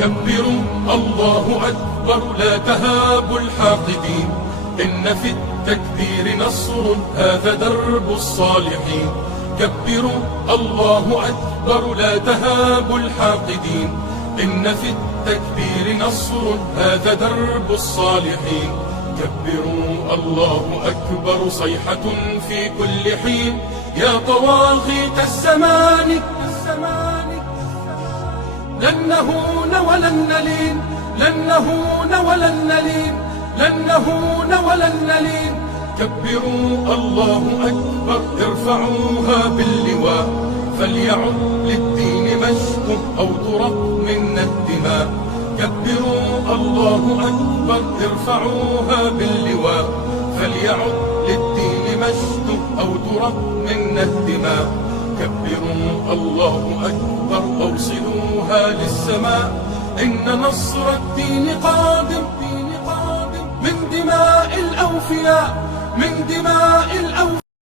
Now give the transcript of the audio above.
كبروا الله أكبر لا تهابوا الحاقدين، إن في التكبير نصر هذا درب الصالحين. كبروا الله أكبر لا تهابوا الحاقدين، إن في التكبير نصر هذا درب الصالحين. كبروا الله أكبر صيحة في كل حين، يا طواغيت الزمان لن نهون ولن نلين، لن نهون ولن نلين، لن نهون ولن نلين. كبروا الله أكبر ارفعوها باللواء، فليعد للدين مجد أو ترق منا الدماء. كبروا الله أكبر ارفعوها باللواء، فليعد للدين مجد أو ترق منا الدماء. كبروا الله أكبر أوصلوها للسماء، إن نصر الدين قادم من دماء الأوفياء، من دماء الأوفياء.